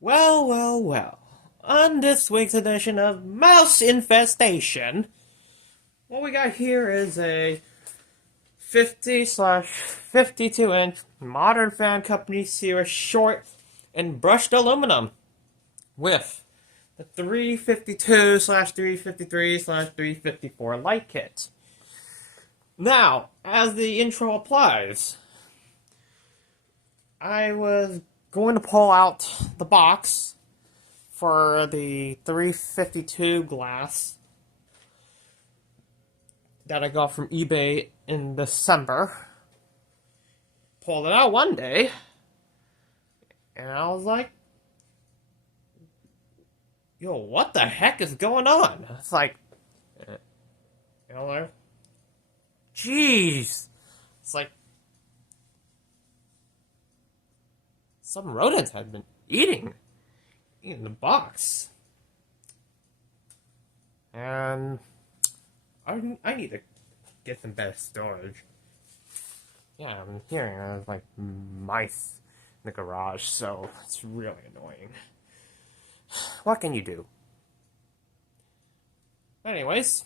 Well, well, well. On this week's edition of Mouse Infestation, what we got here is a 50/52 inch modern fan company Cirrus short and brushed aluminum with the 352/353/354 light kit. Now, as the intro applies, I was going to pull out the box for the 352 glass that I got from eBay in December. Pulled it out one day, and I was like, yo, what the heck is going on? It's like, you know, jeez. It's like, some rodents had been eating the box. And I need to get some better storage. Yeah, I'm hearing there's like mice in the garage, so it's really annoying. What can you do? Anyways,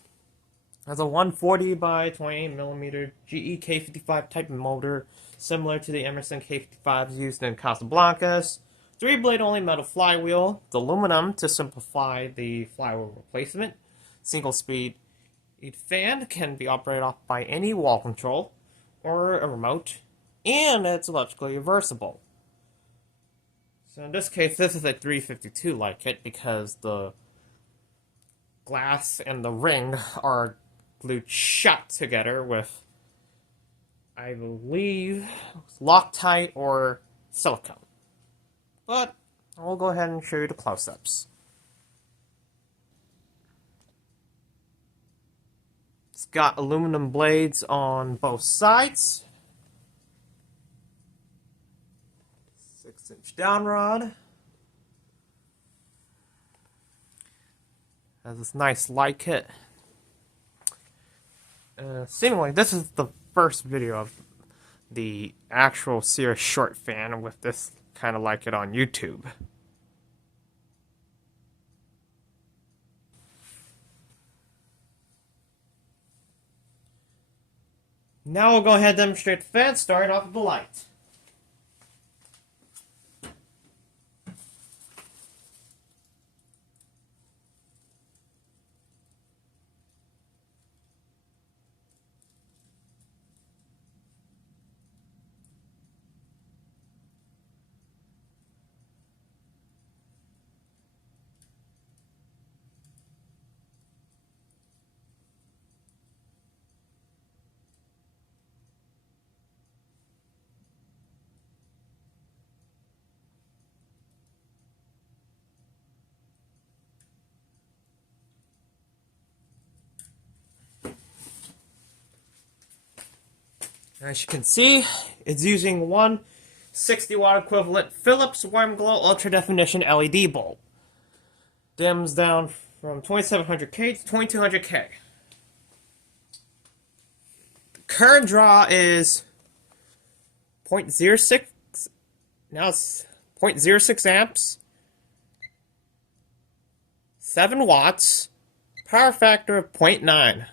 has a 140 by 28mm GE K55-type motor, similar to the Emerson K55s used in Casablancas. 3-blade only metal flywheel, it's aluminum to simplify the flywheel replacement. Single speed fan can be operated off by any wall control or a remote, and it's electrically reversible. So in this case, this is a 352 light kit because the glass and the ring are glued shut together with, I believe, Loctite or silicone. But I'll go ahead and show you the close-ups. It's got aluminum blades on both sides. 6-inch downrod. Has this nice light kit. Seemingly, this is the first video of the actual Cirrus short fan with this kind of light kit on YouTube. Now we'll go ahead and demonstrate the fan, starting off with the light. As you can see, it's using one 60-watt equivalent Philips Warm Glow Ultra Definition LED bulb. Dims down from 2700K to 2200K. The current draw is 0.06. Now it's 0.06 amps, 7 watts, power factor of 0.9.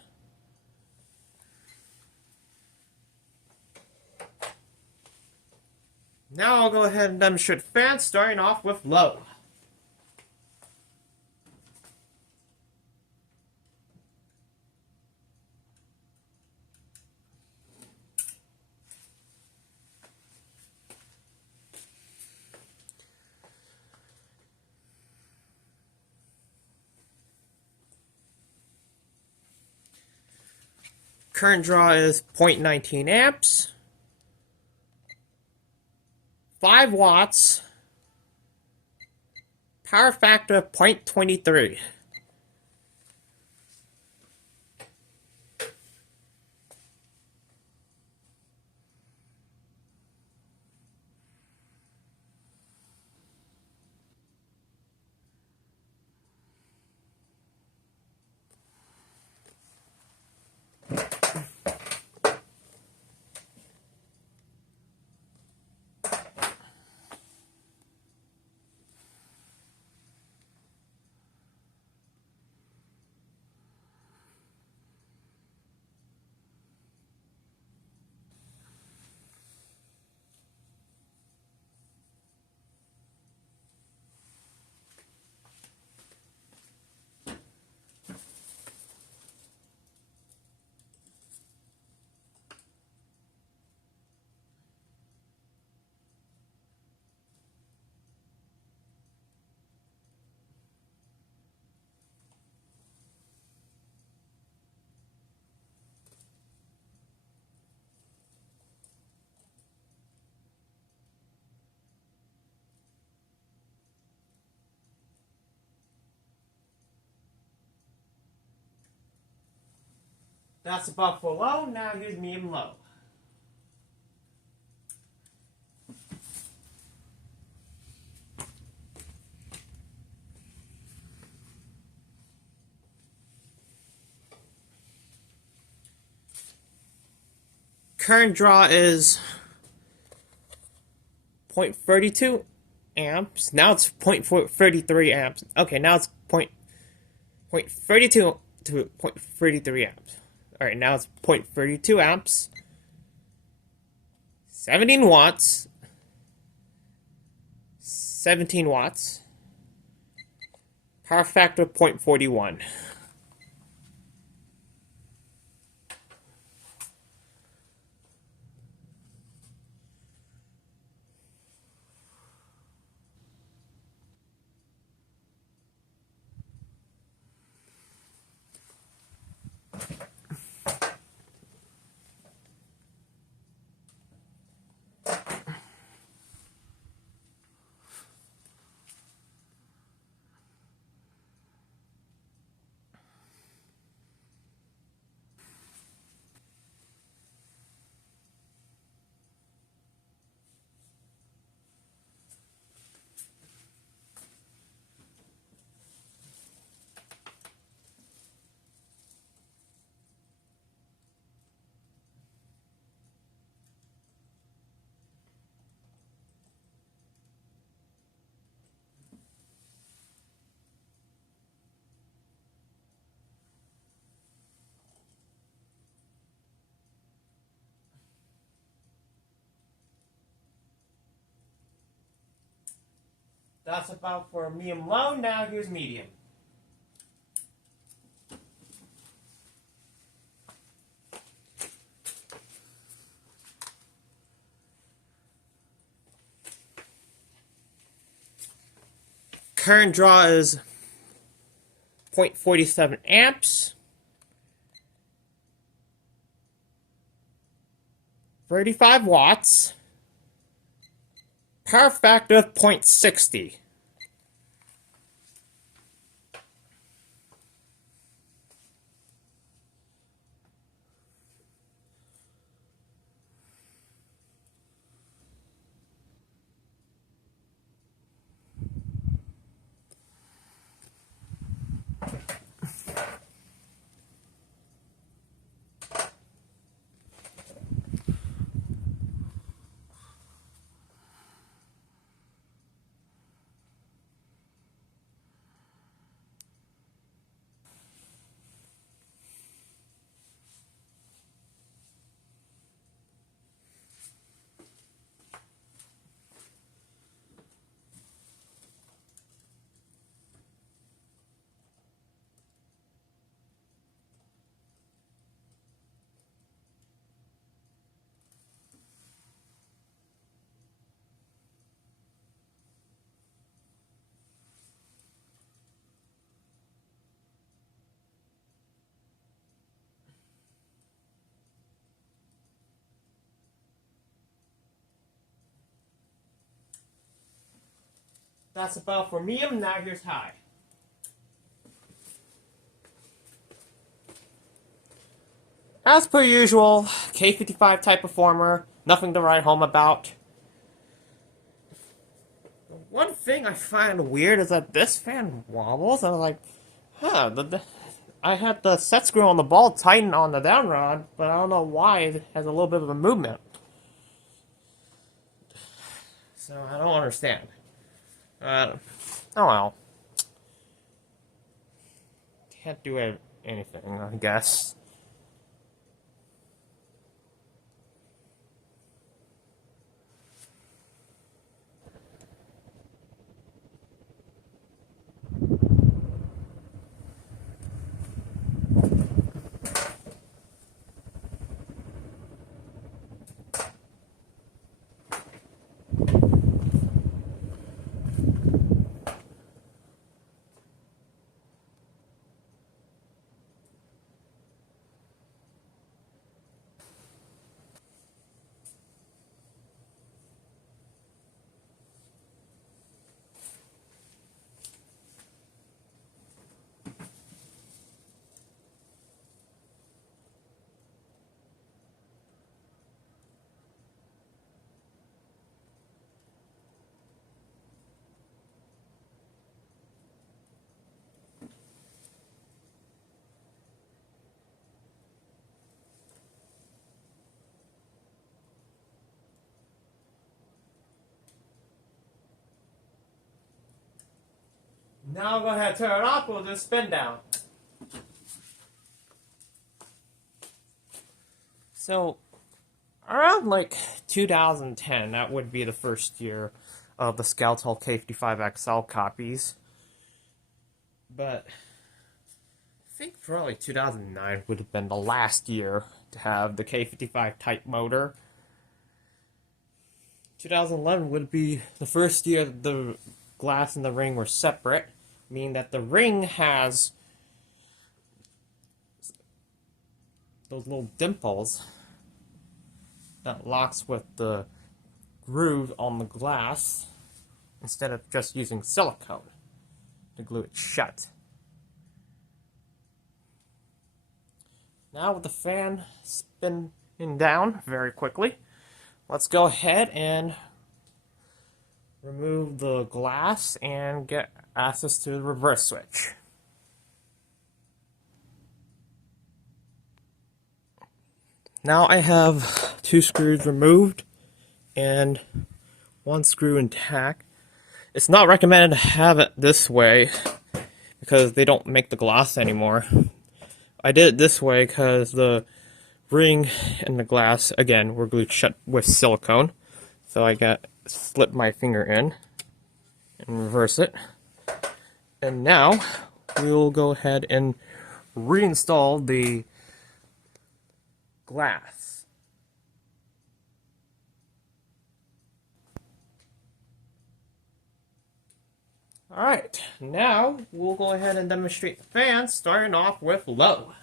Now I'll go ahead and demonstrate fans, starting off with low. Current draw is 0.19 amps. 5 watts, power factor of 0.23. That's above for low. Now here's medium low. Current draw is 0.32 amps. Now it's 0.33 amps. Okay, now it's 0.32 to 0.33 amps. Alright, now it's 0.32 amps. 17 watts. 17 watts. Power factor 0.41. That's about for medium low. Now here's medium. Current draw is 0.47 amps. 35 watts. Power factor of 0.60. That's about for medium. Now here's high. As per usual, K55 type performer. Nothing to write home about. One thing I find weird is that this fan wobbles. I'm like, huh. I had the set screw on the ball tighten on the downrod, but I don't know why it has a little bit of a movement. So I don't understand. Oh well. Can't do anything, I guess. Now go ahead, turn it off, we'll just spin down. So, around like 2010, that would be the first year of the Skeletal K55XL copies. But I think probably 2009 would have been the last year to have the K55-type motor. 2011 would be the first year that the glass and the ring were separate, meaning that the ring has those little dimples that locks with the groove on the glass instead of just using silicone to glue it shut. Now with the fan spinning down very quickly, let's go ahead and remove the glass and get access to the reverse switch. Now I have 2 screws removed and 1 screw intact. It's not recommended to have it this way because they don't make the glass anymore. I did it this way because the ring and the glass, again, were glued shut with silicone. So I slipped my finger in and reverse it. And now we'll go ahead and reinstall the glass. Alright, now we'll go ahead and demonstrate the fan, starting off with low.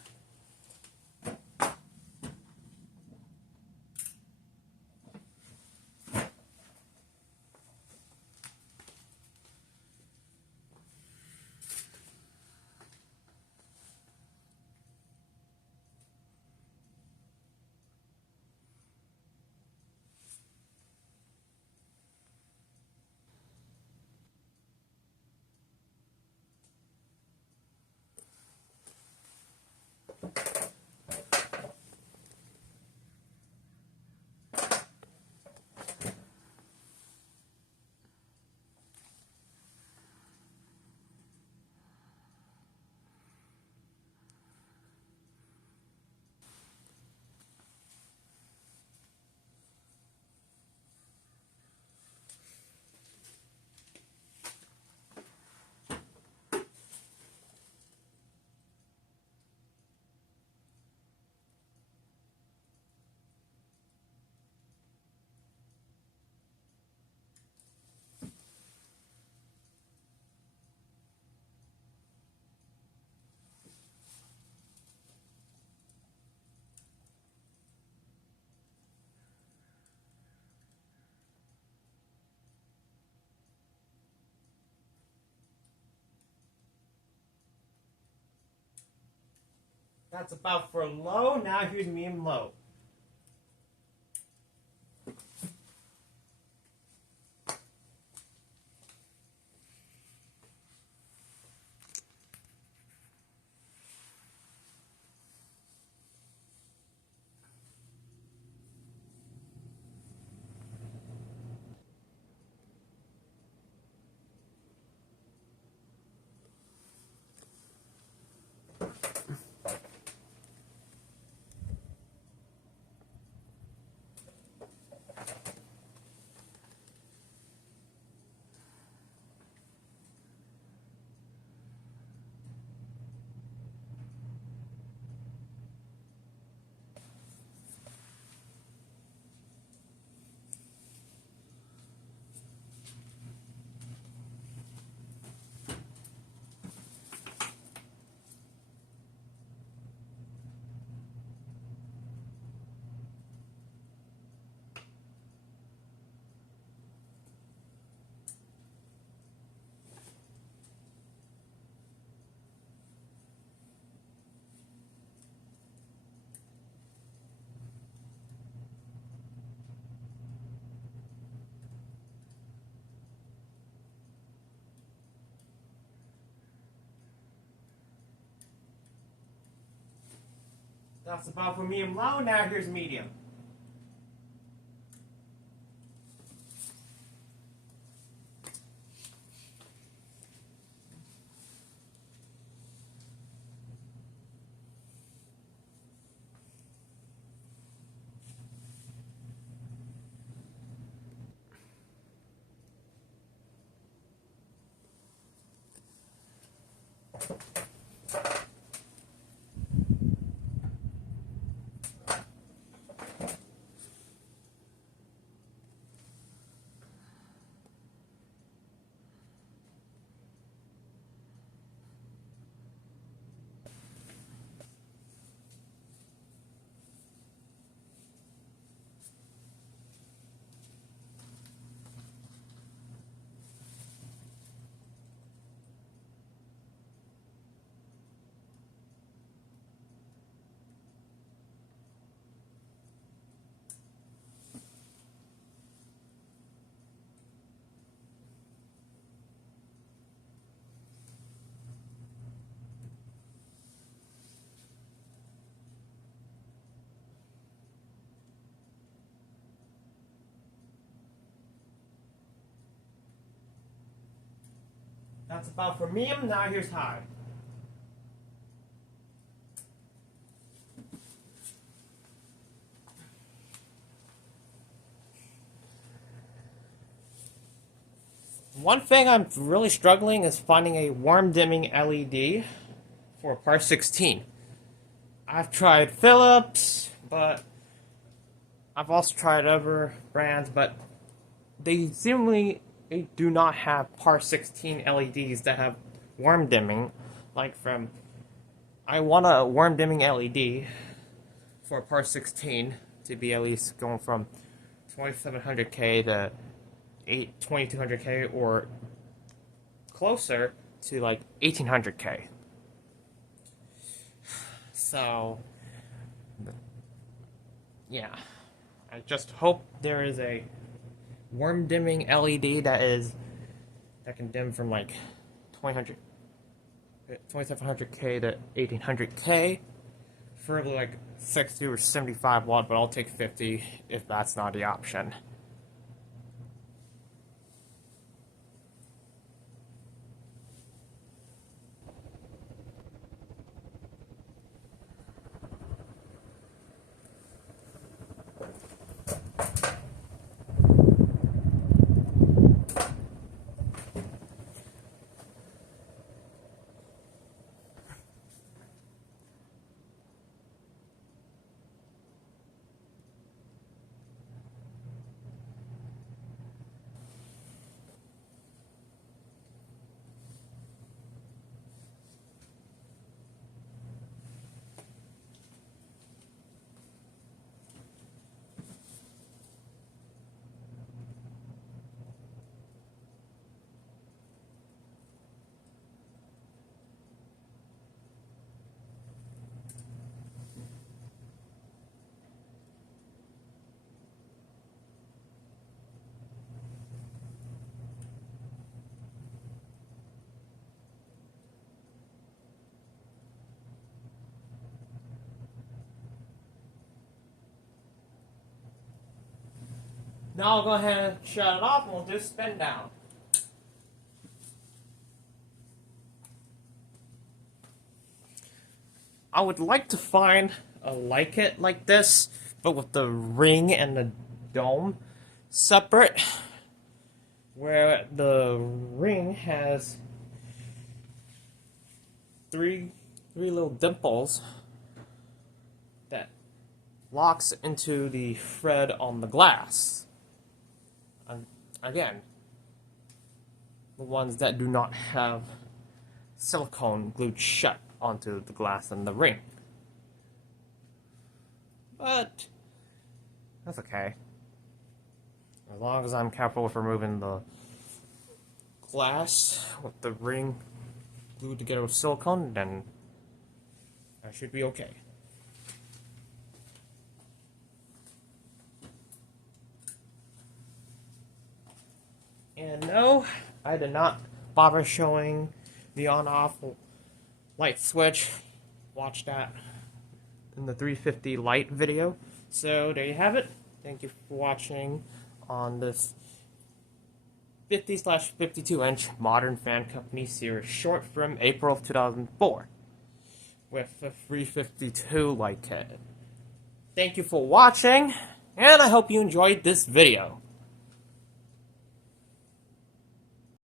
That's about for low. Now here's medium low. That's about for medium low. Now here's medium. That's about for medium. Now here's high. One thing I'm really struggling is finding a warm dimming LED for par 16. I've tried Philips, but I've also tried other brands, but they seemingly do not have par 16 LEDs that have warm dimming. Like I want a warm dimming LED for par 16 to be at least going from 2700K to 2200K or closer to like 1800K. So, yeah, I just hope there is a warm dimming LED that can dim from like 2700K to 1800K for like 60 or 75 watt, but I'll take 50 if that's not the option. Now I'll go ahead and shut it off and we'll do spin down. I would like to find a like it like this, but with the ring and the dome separate, where the ring has three little dimples that locks into the thread on the glass. Again, the ones that do not have silicone glued shut onto the glass and the ring. But that's okay. As long as I'm careful with removing the glass with the ring glued together with silicone, then I should be okay. And no, I did not bother showing the on-off light switch. Watch that in the 350 light video. So there you have it. Thank you for watching on this 50/52-inch modern fan company Cirrus short from April of 2004 with a 352 light kit. Thank you for watching, and I hope you enjoyed this video.